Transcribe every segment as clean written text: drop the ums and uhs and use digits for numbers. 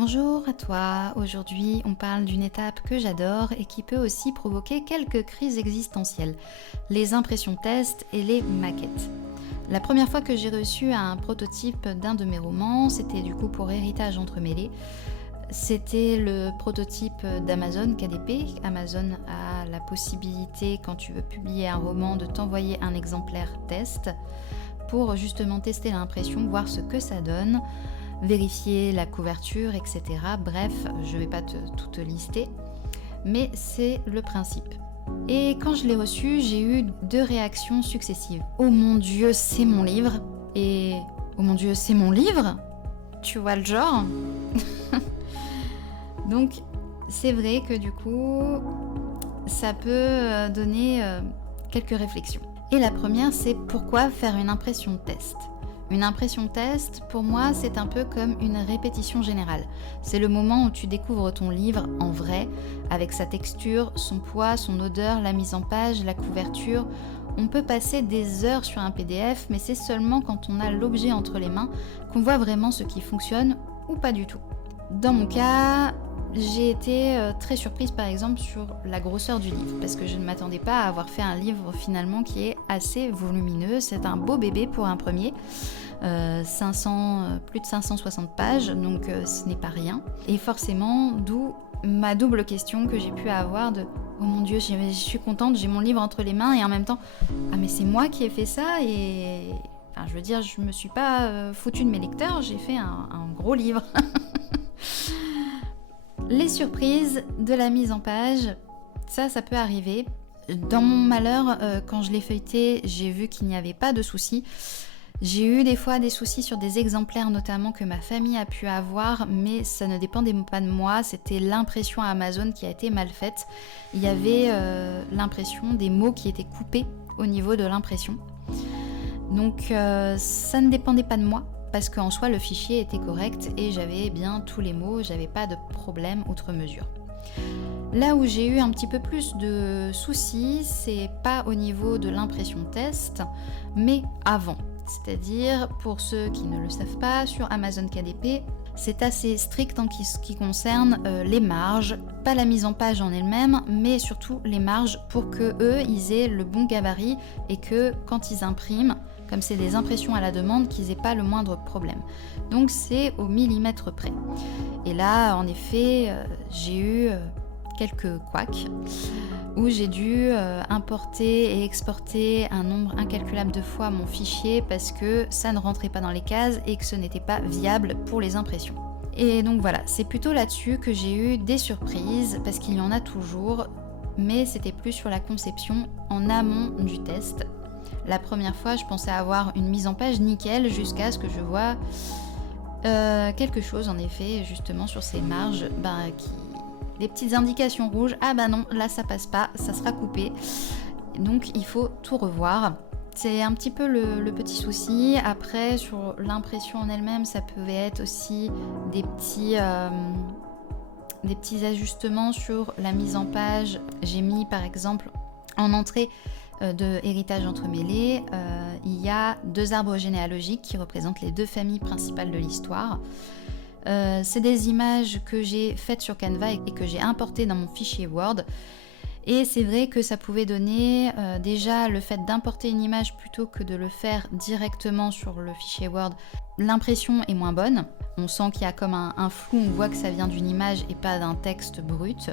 Bonjour à toi, aujourd'hui on parle d'une étape que j'adore et qui peut aussi provoquer quelques crises existentielles, les impressions tests et les maquettes. La première fois que j'ai reçu un prototype d'un de mes romans, c'était du coup pour Héritage Entremêlés. C'était le prototype d'Amazon KDP. Amazon a la possibilité, quand tu veux publier un roman, de t'envoyer un exemplaire test pour justement tester l'impression, voir ce que ça donne, vérifier la couverture, etc. Bref, je ne vais pas tout te lister, mais c'est le principe. Et quand je l'ai reçu, j'ai eu deux réactions successives. Oh mon Dieu, c'est mon livre. Et oh mon Dieu, c'est mon livre. Tu vois le genre. Donc, c'est vrai que du coup, ça peut donner quelques réflexions. Et la première, c'est pourquoi faire une impression test ? Une impression test, pour moi, c'est un peu comme une répétition générale. C'est le moment où tu découvres ton livre en vrai, avec sa texture, son poids, son odeur, la mise en page, la couverture. On peut passer des heures sur un PDF, mais c'est seulement quand on a l'objet entre les mains qu'on voit vraiment ce qui fonctionne ou pas du tout. Dans mon cas, j'ai été très surprise par exemple sur la grosseur du livre, parce que je ne m'attendais pas à avoir fait un livre finalement qui est assez volumineux. C'est un beau bébé pour un premier. Plus de 560 pages, donc ce n'est pas rien. Et forcément, d'où ma double question que j'ai pu avoir de « Oh mon Dieu, je suis contente, j'ai mon livre entre les mains » et en même temps « Ah mais c'est moi qui ai fait ça » et... Enfin, je veux dire, je me suis pas foutue de mes lecteurs, j'ai fait un gros livre. Les surprises de la mise en page, ça peut arriver. Dans mon malheur, quand je l'ai feuilleté, j'ai vu qu'il n'y avait pas de soucis. J'ai eu des fois des soucis sur des exemplaires notamment que ma famille a pu avoir, mais ça ne dépendait pas de moi, c'était l'impression Amazon qui a été mal faite. Il y avait l'impression des mots qui étaient coupés au niveau de l'impression. Donc ça ne dépendait pas de moi, parce qu'en soi le fichier était correct et j'avais bien tous les mots, j'avais pas de problème outre mesure. Là où j'ai eu un petit peu plus de soucis, c'est pas au niveau de l'impression test, mais avant. C'est-à-dire, pour ceux qui ne le savent pas, sur Amazon KDP, c'est assez strict en ce qui concerne les marges, pas la mise en page en elle-même, mais surtout les marges pour que eux, ils aient le bon gabarit et que quand ils impriment, comme c'est des impressions à la demande, qu'ils n'aient pas le moindre problème. Donc c'est au millimètre près. Et là, en effet, j'ai eu quelques couacs où j'ai dû importer et exporter un nombre incalculable de fois mon fichier parce que ça ne rentrait pas dans les cases et que ce n'était pas viable pour les impressions. Et donc voilà, c'est plutôt là-dessus que j'ai eu des surprises parce qu'il y en a toujours, mais c'était plus sur la conception en amont du test. La première fois, je pensais avoir une mise en page nickel jusqu'à ce que je vois quelque chose en effet justement sur ces marges des petites indications rouges. Ah bah non, là ça passe pas, ça sera coupé. Donc il faut tout revoir. C'est un petit peu le petit souci. Après, sur l'impression en elle-même, ça pouvait être aussi des petits ajustements sur la mise en page. J'ai mis par exemple en entrée de Héritage Entremêlés, il y a 2 arbres généalogiques qui représentent les 2 familles principales de l'histoire. C'est des images que j'ai faites sur Canva et que j'ai importées dans mon fichier Word. Et c'est vrai que ça pouvait donner déjà le fait d'importer une image plutôt que de le faire directement sur le fichier Word. L'impression est moins bonne. On sent qu'il y a comme un flou, on voit que ça vient d'une image et pas d'un texte brut.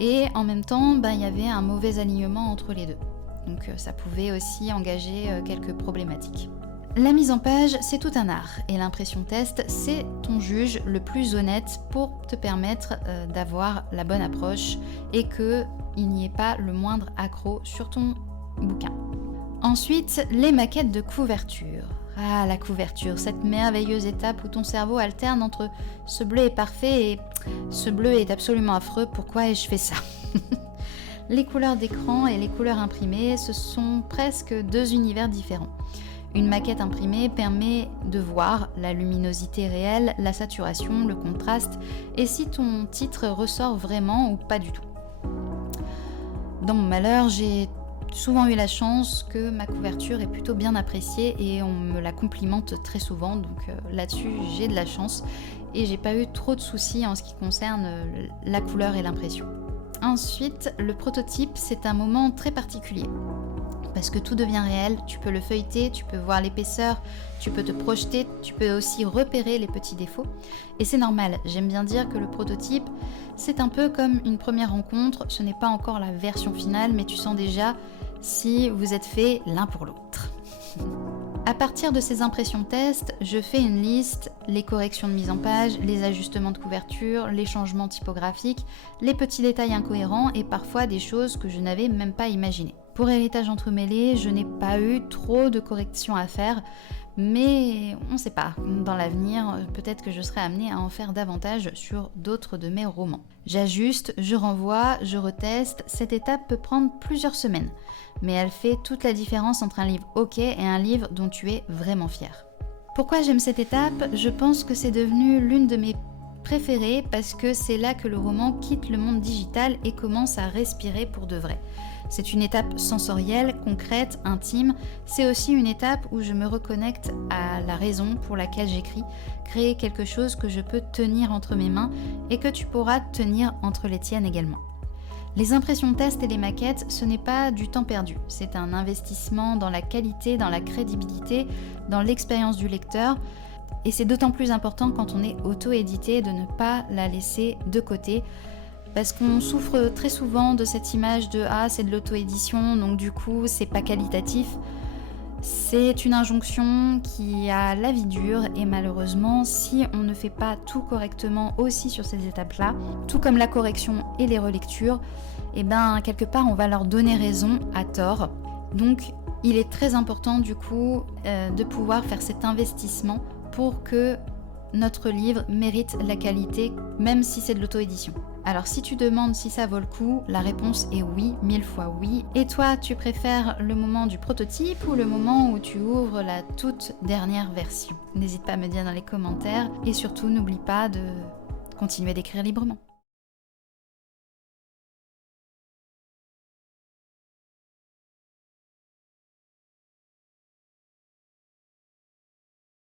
Et en même temps, il y avait un mauvais alignement entre les deux. Donc ça pouvait aussi engager quelques problématiques. La mise en page, c'est tout un art et l'impression test, c'est ton juge le plus honnête pour te permettre d'avoir la bonne approche et qu'il n'y ait pas le moindre accroc sur ton bouquin. Ensuite, les maquettes de couverture. Ah, la couverture, cette merveilleuse étape où ton cerveau alterne entre ce bleu est parfait et ce bleu est absolument affreux, pourquoi ai-je fait ça ? Les couleurs d'écran et les couleurs imprimées, ce sont presque 2 univers différents. Une maquette imprimée permet de voir la luminosité réelle, la saturation, le contraste et si ton titre ressort vraiment ou pas du tout. Dans mon malheur, j'ai souvent eu la chance que ma couverture est plutôt bien appréciée et on me la complimente très souvent, donc là-dessus j'ai de la chance et j'ai pas eu trop de soucis en ce qui concerne la couleur et l'impression. Ensuite, le prototype, c'est un moment très particulier parce que tout devient réel, tu peux le feuilleter, tu peux voir l'épaisseur, tu peux te projeter, tu peux aussi repérer les petits défauts. Et c'est normal, j'aime bien dire que le prototype, c'est un peu comme une première rencontre, ce n'est pas encore la version finale, mais tu sens déjà si vous êtes fait l'un pour l'autre. À partir de ces impressions test, je fais une liste, les corrections de mise en page, les ajustements de couverture, les changements typographiques, les petits détails incohérents et parfois des choses que je n'avais même pas imaginées. Pour Héritage Entremêlé, je n'ai pas eu trop de corrections à faire, mais on ne sait pas. Dans l'avenir, peut-être que je serai amenée à en faire davantage sur d'autres de mes romans. J'ajuste, je renvoie, je reteste. Cette étape peut prendre plusieurs semaines, mais elle fait toute la différence entre un livre OK et un livre dont tu es vraiment fier. Pourquoi j'aime cette étape ? Je pense que c'est devenu l'une de mes préférées parce que c'est là que le roman quitte le monde digital et commence à respirer pour de vrai. C'est une étape sensorielle, concrète, intime. C'est aussi une étape où je me reconnecte à la raison pour laquelle j'écris, créer quelque chose que je peux tenir entre mes mains et que tu pourras tenir entre les tiennes également. Les impressions test et les maquettes, ce n'est pas du temps perdu. C'est un investissement dans la qualité, dans la crédibilité, dans l'expérience du lecteur. Et c'est d'autant plus important quand on est auto-édité de ne pas la laisser de côté. Parce qu'on souffre très souvent de cette image de « Ah, c'est de l'auto-édition, donc du coup, c'est pas qualitatif ». C'est une injonction qui a la vie dure et malheureusement, si on ne fait pas tout correctement aussi sur ces étapes-là, tout comme la correction et les relectures, et ben quelque part, on va leur donner raison à tort. Donc, il est très important du coup de pouvoir faire cet investissement pour que notre livre mérite la qualité, même si c'est de l'auto-édition. Alors si tu demandes si ça vaut le coup, la réponse est oui, 1000 fois oui. Et toi, tu préfères le moment du prototype ou le moment où tu ouvres la toute dernière version ? N'hésite pas à me dire dans les commentaires et surtout n'oublie pas de continuer d'écrire librement.